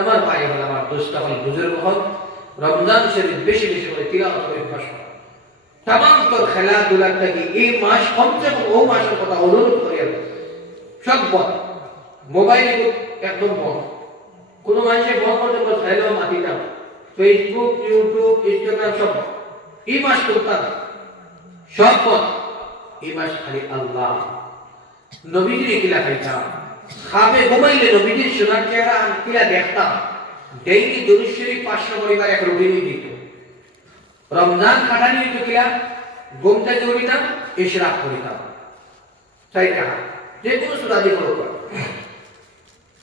আমার ভাই হল, আমার দোস্ত হল, বুজুর্গ হল, রমজান শরীফ বেশি বেশি করে তিলাওয়াত করে অভ্যাস করা। তামাম তোর খেলাধুলার থেকে এই মাস কমসে কম ও মাসের কথা অনুরোধ করি, সব বন্ধ, মোবাইল একদম বন্ধ, কোনো মানুষের বন্ধ করতে খেলেও মাতি না, ফেসবুক, ইউটিউব, ইনস্টাগ্রাম সব এই মাস করতাম সব বন্ধ। এই মাস খালি আল্লাহ নবীজির কিলা খাইতাম, খাবে ঘুমাইলে নবীজির সোনার চেহারা কিলা দেখতাম, ডেইলি দুরূদ শরীফ 500 পরিবার এক রুটিন দিত। রমজান খাটানি হইতো কিলা, ঘুম থেকে উঠিতাম, ইশরাক করিতাম, তাই টাকা যে কোনো সূরা দিয়ে পড়ো।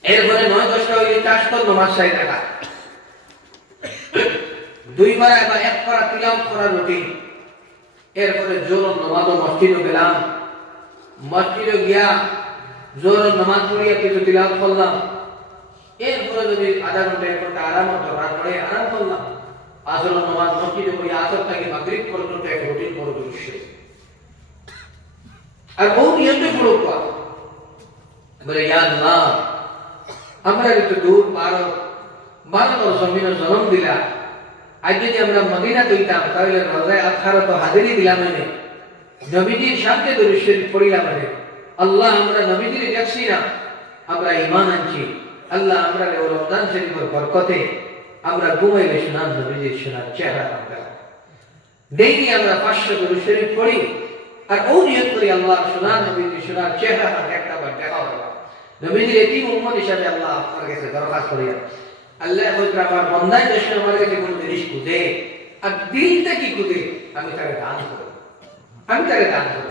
এরপরে 9-10টা হইলে 4 নামাজ 6 টাকা, 2 বার বা 1 পারা তিলাওয়াত করা রুটিন। এরপরে জোর নামাজ মসজিদে গেলাম, মসজিদে গিয়া জোর নামাজ পড়িয়া কিছু তিলাওয়াত করলাম। এরপরে যদি আধা ঘন্টা 1 ঘন্টা আরাম হতো, রাত পড়ে আরাম করলাম। আসর নামাজ মসজিদে পড়ি, আসর থেকে মাগরিব পর্যন্ত এক রুটিন পড়ো দুরূদ শরীফ। আর বহু নিয়মে পড়ো বলে, ইয়া আল্লাহ আমরা একটু দূর ভারত জমিনে জন্ম দিলা, আজ যদি আমরা মদিনা হইতাম তাহলে রোজায় 18 তো হাজিরি দিলাম, এনে নবীজির সাথে দুরূদ শরীফ পড়িলাম। আল্লাহ আমরা নবীজির দেখছি না, আমরা ঈমান আনছি। আল্লাহ আমরা রমজান শরীফের বরকতে আমরা ঘুমাইলে শোনান নবীজির শোনার চেহারা আমরা ডেইলি আমরা 500 দুরূদ শরীফ পড়ি, আর ও নিয়ত করি আল্লাহ শোনান নবীজির শোনার চেহারা একটা বার দেখা হবে। নবীজির এতিম উম্মত হিসাবে আল্লাহ আপনার কাছে দরখাস্ত করি, আল্লাহ হয়তো আমার বান্দায় দেশে আমার কাছে কোনো জিনিস খুঁজে আর দিলটা কি খুঁজে, আমি তাকে দান করব, আমি তাকে দান করব।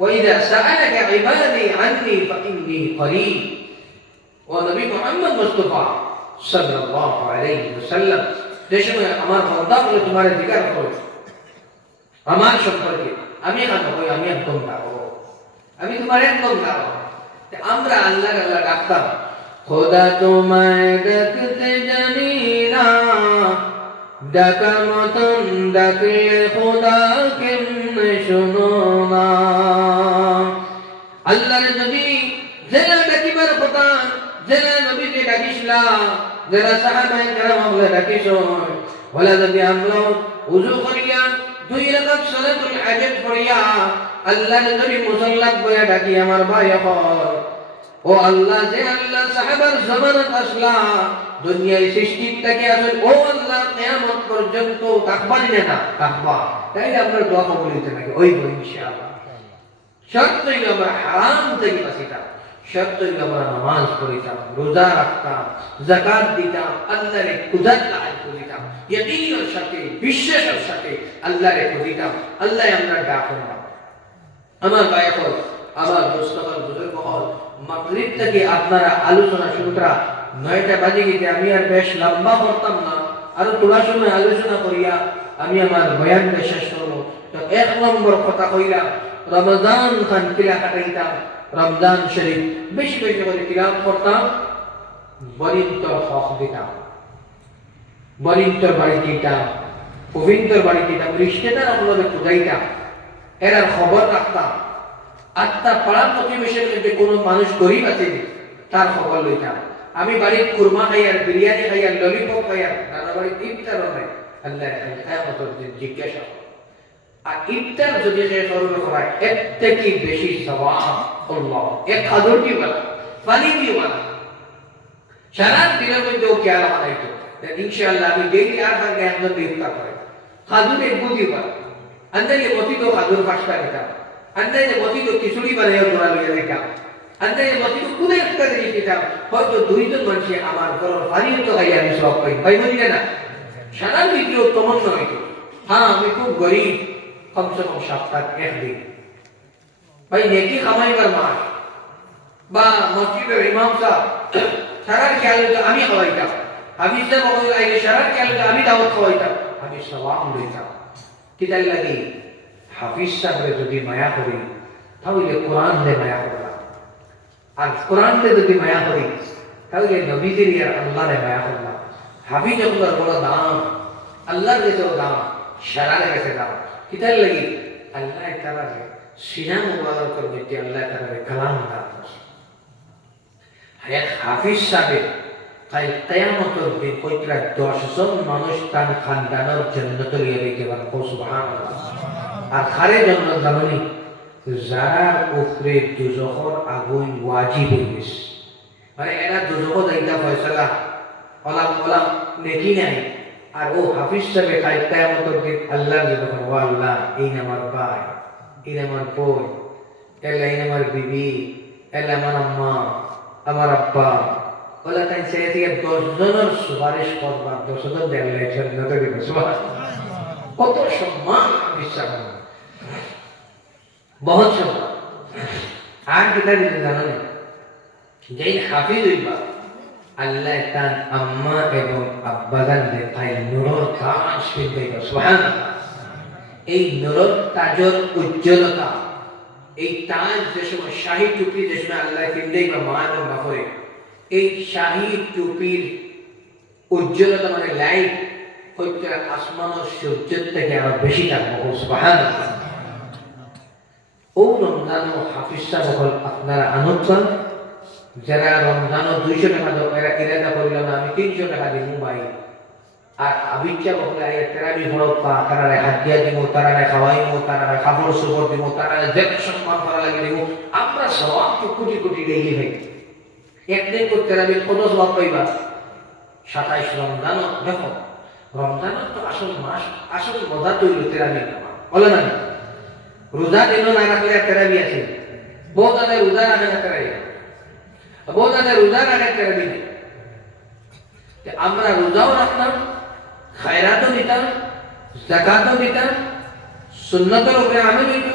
ওয়াইদা সাআলাকা ইবাদি আন্নী ফাইন্নী করিব। ও নবী মুহাম্মদ মুস্তাফা সাল্লাল্লাহু আলাইহি ওয়াসাল্লাম, যে সময় আমার বান্দা বলে তোমার জিজ্ঞাসা করে আমার সম্পর্কে, আমি এখন কই আমি একদম দাও, আমি তোমার একদম দাও। আমরা আল্লাহ আল্লাহ ডাকতাম, খোদা তোমায় ডাকতে জানি না, ডাকার মতন ডাকলে খোদা কেমনে শোনো না। আল্লাহর যদি জেলা ডাকিবার কথা, জেলা নবীকে ডাকিসলা, জেলা সাহাবায়ে কেরাম বলে ডাকিস, বলে যদি আমরা ওযু করিয়া 2 রাকাত সালাতুল হাজাত পড়িয়া আল্লাহর যদি মুসাল্লাত বয়া ডাকি, আমার ভাই হল ও আল্লাহ, যে আল্লাহ সাহাবার জামানাত আসলা দুনিয়ায় সৃষ্টির থেকে আসল, ও আল্লাহ কিয়ামত পর্যন্ত তাকবানি না তাকবা, তাই আমরা দোয়া কবুল হইতে নাকি ওই ইনশাআল্লাহ। শর্ত হইল আমরা হারাম থেকে বাঁচিতাম, শর্ত হইল আমরা নামাজ পড়িতাম, রোজা রাখতাম, যাকাত দিতাম, আল্লাহরে কুদরত লাইক করিতাম, ইয়াকিনের সাথে বিশ্বাসের সাথে আল্লাহরে করিতাম। আল্লাহ আমরা ডাকুন। আমার ভাই হল, আমার দোস্ত হল, বুজুর্গ হল, মাগরিব থেকে আপনারা আলোচনা শুরু করা 9টা বাজে গেছে, আমি আর বেশ লম্বা করতাম না, আরো তোলা সময় আলোচনা করিয়া আমি আমার বয়ানটা শেষ করবো। তো 1 নম্বর কথা কইলাম, রমজান খান কিলা কাটাইতাম, রমজান শরীফ বেশি বেশি করে তিলাওয়াত করতাম, বরিন্তর হক দিতাম, বরিন্তর বাড়ি দিতাম, পবিন্তর বাড়ি দিতাম, রিশতেদার আপনাদের খুঁজাইতাম, এরার খবর রাখতাম। আত্মা পাড়া প্রতিবেশীর মধ্যে কোনো মানুষ গরিব আছে তার খবর লইতাম। আমি বাড়ির কুরমা খাইয়ার, বিরিয়ানি খাইয়ার, ললিপপ খাইয়ার, দাদা বাড়ির ইফতার হয়, আল্লাহ কিয়ামতের দিন জিজ্ঞাসা। আর ইফতার যদি সে সরল করায়, এর থেকে বেশি সওয়াব আল্লাহ এক খাদর কি বলা, পানি কি বলা, সারা দিনের মধ্যে ও খেয়াল বানাইতো ইনশাআল্লাহ আমি ডেইলি আর ভাগে একজন ইফতার করে খাদুর এক বুঝি বলা, আন্দাজে মতি তো খাদুর 5টা দিতাম, আন্দাজে মতি তো খিচুড়ি বানাইয়া তোরা লইয়া দিতাম, আন্দাজে মতি তো কোনো একটা জিনিস দিতাম, হয়তো 2 জন মানুষে আমার ঘরের পানিও তো খাইয়া আমি সব পাই পাই বলি না, সারা ভিডিও তমন হইতো। হ্যাঁ আমি খুব গরিব, কমসে কম সপ্তাহ 1 দিন ভাই নেকি কামাইবার মাস, বা মসজিদের ইমাম সাহেব সারার খেয়াল আমি খাওয়াইতাম, হাফিজ সাহেব আইলে সারার খেয়াল আমি দাওয়াত খাওয়াইতাম, আমি সওয়াব লইতাম। কি তাই লাগে হাফিজ সাহেবের যদি মায়া করি তাহলে কোরআন দিয়ে মায়া করলাম, আর কোরআন দিয়ে যদি মায়া করি তাহলে নবীজির আর আল্লাহরে মায়া করলাম। হাফিজ আল্লাহর বড় দাম, আল্লাহর কাছেও দাম, সারার কাছে দাম। কি তাই লাগে আল্লাহ তাআলা সিনা মুবারকের মধ্যে আল্লাহ তাআলা কালাম দান। এক হাফিজ সাহেব তাই কিয়ামতের দিন কইরা 10 জন মানুষ তার খানদানের জান্নাতে লিয়ে দিতে পারবে সুবহানাল্লাহ। আর খারে জান্নাত জানেনি যারা উপরে দুজখর আগুন ওয়াজিব হয়ে গেছে, মানে এরা দুজখ যাইতা ফয়সালা ওলাম ওলাম নেকি নাই। আর ও হাফিজ সাহেব খাই কিয়ামতের দিন আল্লাহ যখন ও আল্লাহ এই আমার ভাই, এই আমার বোন, এলা এই আমার বিবি, এলা আমার আম্মা, আমার আব্বা, ওলা তাই সে 10 জনের সুপারিশ করবার 10 জন দেখলে জান্নাতে দিবে সুবহানাল্লাহ। কত সম্মান হাফিজ সাহেব, বহুত সম্মান। আর কিতা দিন জানো না, যেই হাফিজ হইবা আল্লাহ তার আম্মা এবং আব্বাজানদের তাই নূরের তাজ পিন্দাইবা সুবহানাল্লাহ। এই নূরের তাজের উজ্জ্বলতা, এই তাজ যে সময় শাহী টুপি যে সময় আল্লাহ পিন্দাইবা মা এবং বাপরে, এই শাহী টুপির উজ্জ্বলতা মানে লাইট হচ্ছে আসমান ও সূর্যের থেকে আরো বেশি থাকবো সুবহানাল্লাহ। ও রমজান ও হাফিজ সাহেব আপনারা আনন্দ পান, যারা রমজান ও 200 টাকা দাও এরা ইরাদা করিলাম আমি 300 টাকা দিব ভাই। আর আবিচ্ছা বলে আয় তেরাবি হলো পা তারা হাতিয়া দিব, তারা খাওয়াইমু, তারা কাপড় সুপড় দিব, তারা যে সম্মান করা লাগে দিব। আমরা সব কোটি কোটি ডেইলি ভাই একদিন করে তেরাবি কত সওয়াব পাইবা? 27 রমজান। দেখো রমজান তো আসল মাস, আসল মজা তৈরি তেরাবি বলে না। রোজা দিন না রাখলে তেরাবি আছে, বহুত আছে রোজা রাখে না তেরাবি, বহুত আছে রোজা রাখে তেরাবি নেই। আমরা রোজাও রাখতাম, খায়রাতও দিতাম, যাকাতও দিতাম, সুন্নতের উপরে আমল হইত,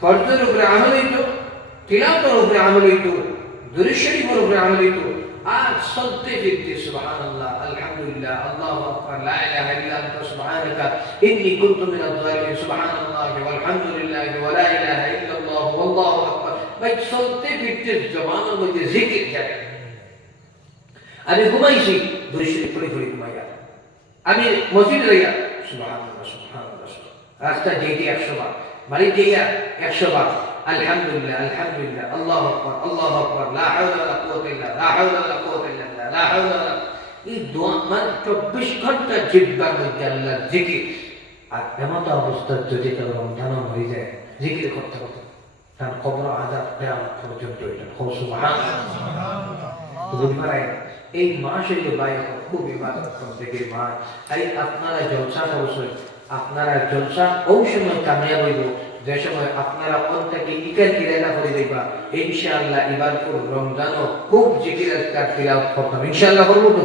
ফরজের উপরে আমল হইত, তিলাওয়াতের উপরে আমল হইত, দুরূদ শরীফের উপরে আমল হইত। আজ চলতে ফিরতে সুবহানাল্লাহ, আলহামদুলিল্লাহ, আল্লাহু আকবার, লা ইলাহা ইল্লা আনতা সুবহানাকা ইন্নী কুনতু মিনাজ জালিমিন, সুবহানাল্লাহ ওয়ালহামদুলিল্লাহ ওয়া লা ইলাহা ইল্লাল্লাহ ওয়াল্লাহু আকবার। ভাই চলতে ফিরতে জবানের মধ্যে জিকির যাবে। আমি ঘুমাইছি দুরূদ শরীফ পড়ে পড়ে ঘুমাইয়া, আমি মসজিদে যাইয়া সুবহানাল্লাহ সুবহানাল্লাহ, রাস্তা যেতে 100 বার, বাড়ি যাইয়া 100 বার আলহামদুলিল্লাহ আলহামদুলিল্লাহ, আল্লাহু আকবার আল্লাহু আকবার, লা হাওলা ওয়ালা কুওয়াতা ইল্লা লা হাওলা ওয়ালা কুওয়াতা ইল্লা বিল্লাহ, লা হাওলা ওয়ালা। এই দোয়া মানে 24 ঘন্টা জিহ্বার মধ্যে আল্লাহর জিকির। আর এমন অবস্থা যদি কেউ রমজান হয়ে যায় জিকির করতে করতে তার কবর আযাব কিয়ামত পর্যন্ত এটা সুবহানাল্লাহ। বুঝতে পারেন এই মাস হইল ভাই খুব ইবাদত করতে গিয়ে মাস। তাই আপনারা জলসা করছেন, আপনারা জলসা ওই সময় কামিয়াব হইব যে সময় আপনারা অন্তকে ইকার কিরানা করে দিবা। ইনশাআল্লাহ এবার পুরো রমজানও খুব জিকির আজকার তিলাওয়াত করতাম, ইনশাআল্লাহ করবো তো।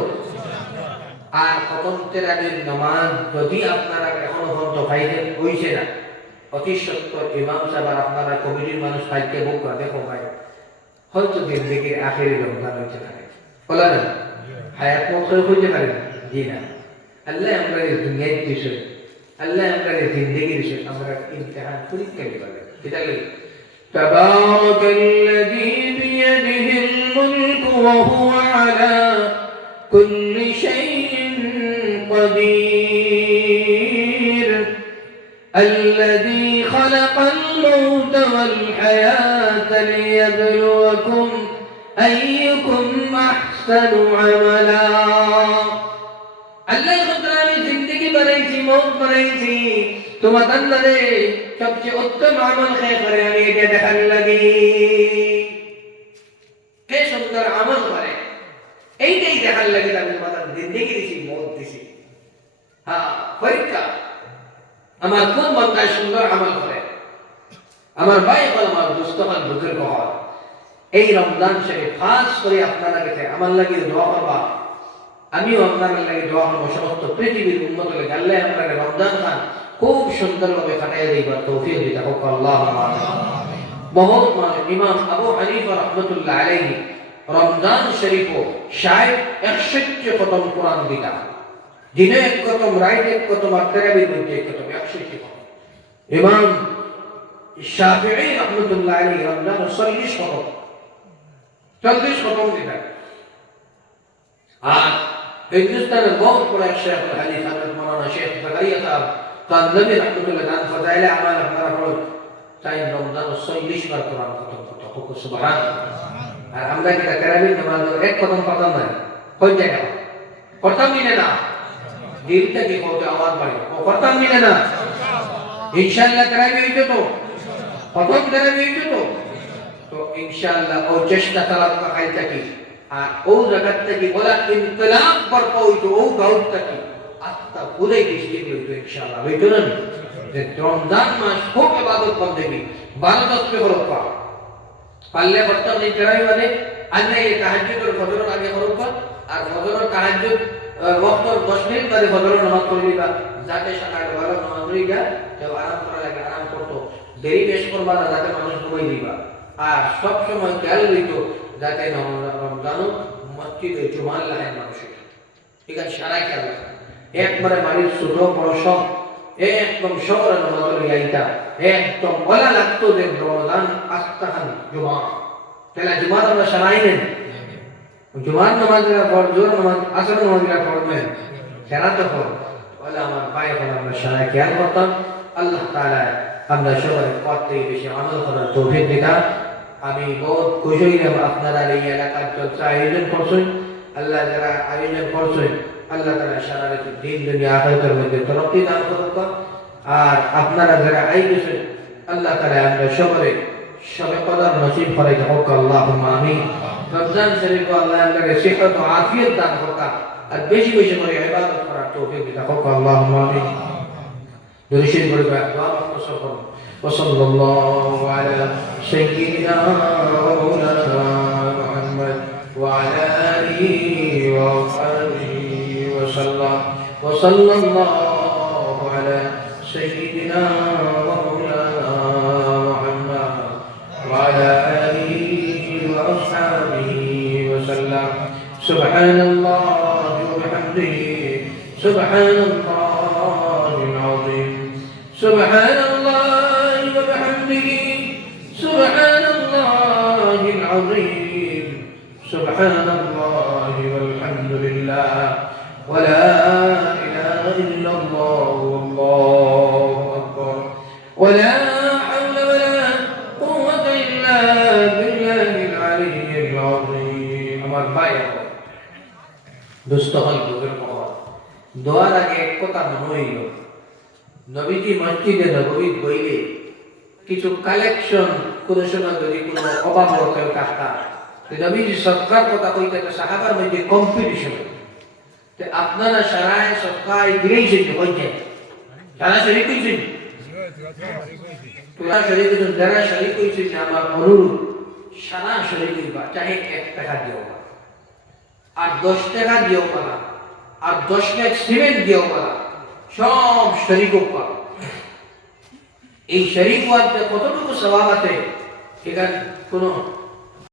আর খতম তেরাবির নামাজ যদি আপনারা এখনো পর্যন্ত পাইছেন হইছে না, অতি সত্য ইমাম সাহেব আর আপনারা কমিটির মানুষ পাইতে বোকা দেখো ভাই হয়তো জিন্দেগির আখেরি রমজান হইতে পারে, বলা না হায়াত মত হইতে পারে জি না। আল্লাহ আমরা দুনিয়ায় দিছে, আল্লাহ আমরা জিন্দেগি দিছে, আমরা ইমতিহান পরীক্ষা দিবাগে এটা লাগে। তাবারাকাল্লাযী বিয়াদিহিল মুলকু ওয়া হুয়া আলা কুল্লি শাইইন কাদির الذي خلق الموت والحياة ليبلوكم أيكم أحسن عملا। আল্লাহ আমি জিন্দেগি বানাইছি, মৌত বানাইছি, তোমাদের নামে সবচেয়ে উত্তম আমল কে করে আমি এটা দেখার লাগি। কে সুন্দর আমল করে এইটাই দেখার লাগি আমি তোমাদের জিন্দেগি দিছি, মৌত দিছি। হ্যাঁ পরীক্ষা আমার কোন বান্দা সুন্দর আমল করে, আমার ভাই বল, আমার দোস্ত হল, বুজুর্গ হল। এই রমজান শরীফ খাস করে আপনারা গেছে আমার লাগি দোয়া করবা, আমিও আপনার লাগি দোয়া করবো, সমস্ত পৃথিবীর উন্নত লাগে আল্লাহ আপনাকে রমজান খান খুব সুন্দরভাবে কাটাই দিবার তৌফিক দিতে হোক আল্লাহুম্মা আমিন। বহুত মানুষ ইমাম আবু হানিফা রাহমাতুল্লাহ আলাইহি রমজান শরীফও 61 খতম কোরআন দিতা, দিনে এক খতম, রাইট এক খতম, আর তেরাবির মধ্যে এক খতম, 61 খতম। ইমাম শাফিঈ রাহমাতুল্লাহ আলাইহি রমজান 40 খতম, 40 খতম দিতা। আর হিন্দুস্তানের বহুত বড় শেখ হাদিস হযরত মাওলানা শেখ জাকারিয়া সাহেব কানজবি রাহমাতুল্লাহ আলাইহি ফজাইলে আমাল আপনারা পড়ুন, তাই রমজান 40 বার কোরআন খতম করতে হবে সুবহানাল্লাহ। আর আমরা কি তেরাবির নামাজ এক খতম পাতাম না, হয়ে যায় না করতাম মিলে না দিনটা কি হতে আমার বাড়ি ও করতাম মিলে না ইনশাআল্লাহ করাই হইতো তো প্রথম করাই হইতো তো তো ইনশাআল্লাহ ও চেষ্টা চালাতে হয় থাকি আর ও জায়গা থেকে ওরা ইনকলাব বরপা হইতো ও গাউট থাকি আত্মা পুরাই ডিস্ট্রিক্ট হইতো ইনশাআল্লাহ হইতো না যে রমজান মাস খুব ইবাদত বন্দেগী 12 पे হরফ পারলে বর্তমান এই করাই মানে আন্না এই তাহাজ্জুদ আর ফজর আগে হরফ আর ফজর আর তাহাজ্জুদ ওয়াক্ত 10 মিনিট বাদে ফজর নামাজ পড়িবা যাতে সকালে ভালো নামাজ পড়িবা তো আরাম করা লাগে আরাম করতো দেরি বেশ করবা না যাতে মানুষ ঘুমাই দিবা আর সব সময় খেয়াল রইতো যাতে রমজানও মসজিদে জুমার লাগে মানুষের ঠিক আছে সারা খেয়াল রাখা একবারে বাড়ির ছোট বড় সব একদম শহরে নামাজ লইয়াইতা একদম বলা লাগতো যে রমজান আস্তাহান জুমা তাহলে জুমার আমরা সারাই নেন জুমার নামাজের পর জোর নামাজ আসর নামাজের পড়বেন সারা তো পর বলে আমার ভাই এখন আমরা সারাই খেয়াল করতাম আল্লাহ তাআলা আমরা সবাই পড়তে বেশি আমল করার তৌফিক দিতা আমি বহুত খুশি হইলাম আপনারা এই এলাকার চর্চা আয়োজন করছেন আল্লাহ যারা আয়োজন করছেন আল্লাহ তাআলা সারা দিন দুনিয়া আখিরাতের মধ্যে তরক্কি দান করুক আর আপনারা যারা আইছেন আল্লাহ তাআলা আমরা সবাই সবে কদর নসিব করে হোক আল্লাহুম্মা আমিন রমজান শরীফ আল্লাহ আমাদের সেহত ও আফিয়ত দান করুক আর বেশি বেশি করে ইবাদত করার তৌফিক দিতা হোক আল্লাহুম্মা আমিন দুরূদ পড়ে দোয়া করুন وصلى الله على سيدنا ومولانا محمد وعلى آله وصحبه وسلم وصلى الله على سيدنا ومولانا محمد وعلى آله وأصحابه وسلم سبحان الله وبحمده سبحان الله العظيم سبحان الله وبحمده سبحان الله العظيم سبحان الله والحمد لله ولا إله إلا الله والله أكبر ولا حول ولا قوة إلا بالله العلي العظيم আমার ভাই দোস্ত হল বুজুর্গ হল দোয়ার আগে এক কথা মনে হইল নবীজি মসজিদে নববী বইলে কিছু কালেকশন কোনো সময় যদি কোনো অভাব কেউ থাকতা নবীজি সৎকার কথা কইতে তো সাহাবার মধ্যে কম্পিটিশন তো আপনারা সারায় সৎকার দিয়েছেন হইতে সারা শরীর কইছেন তোরা শরীর কইছেন যারা শরীর কইছেন আমার অনুরোধ সারা শরীর কইবা চাহে 1 টাকা দিও আর 10 টাকা দিও পালা আর 10 ব্যাগ সিমেন্ট দিও পালা সব শরীক কর এই শরীক ওয়াতে কতটুকু সওয়াব আছে এখানে কোনো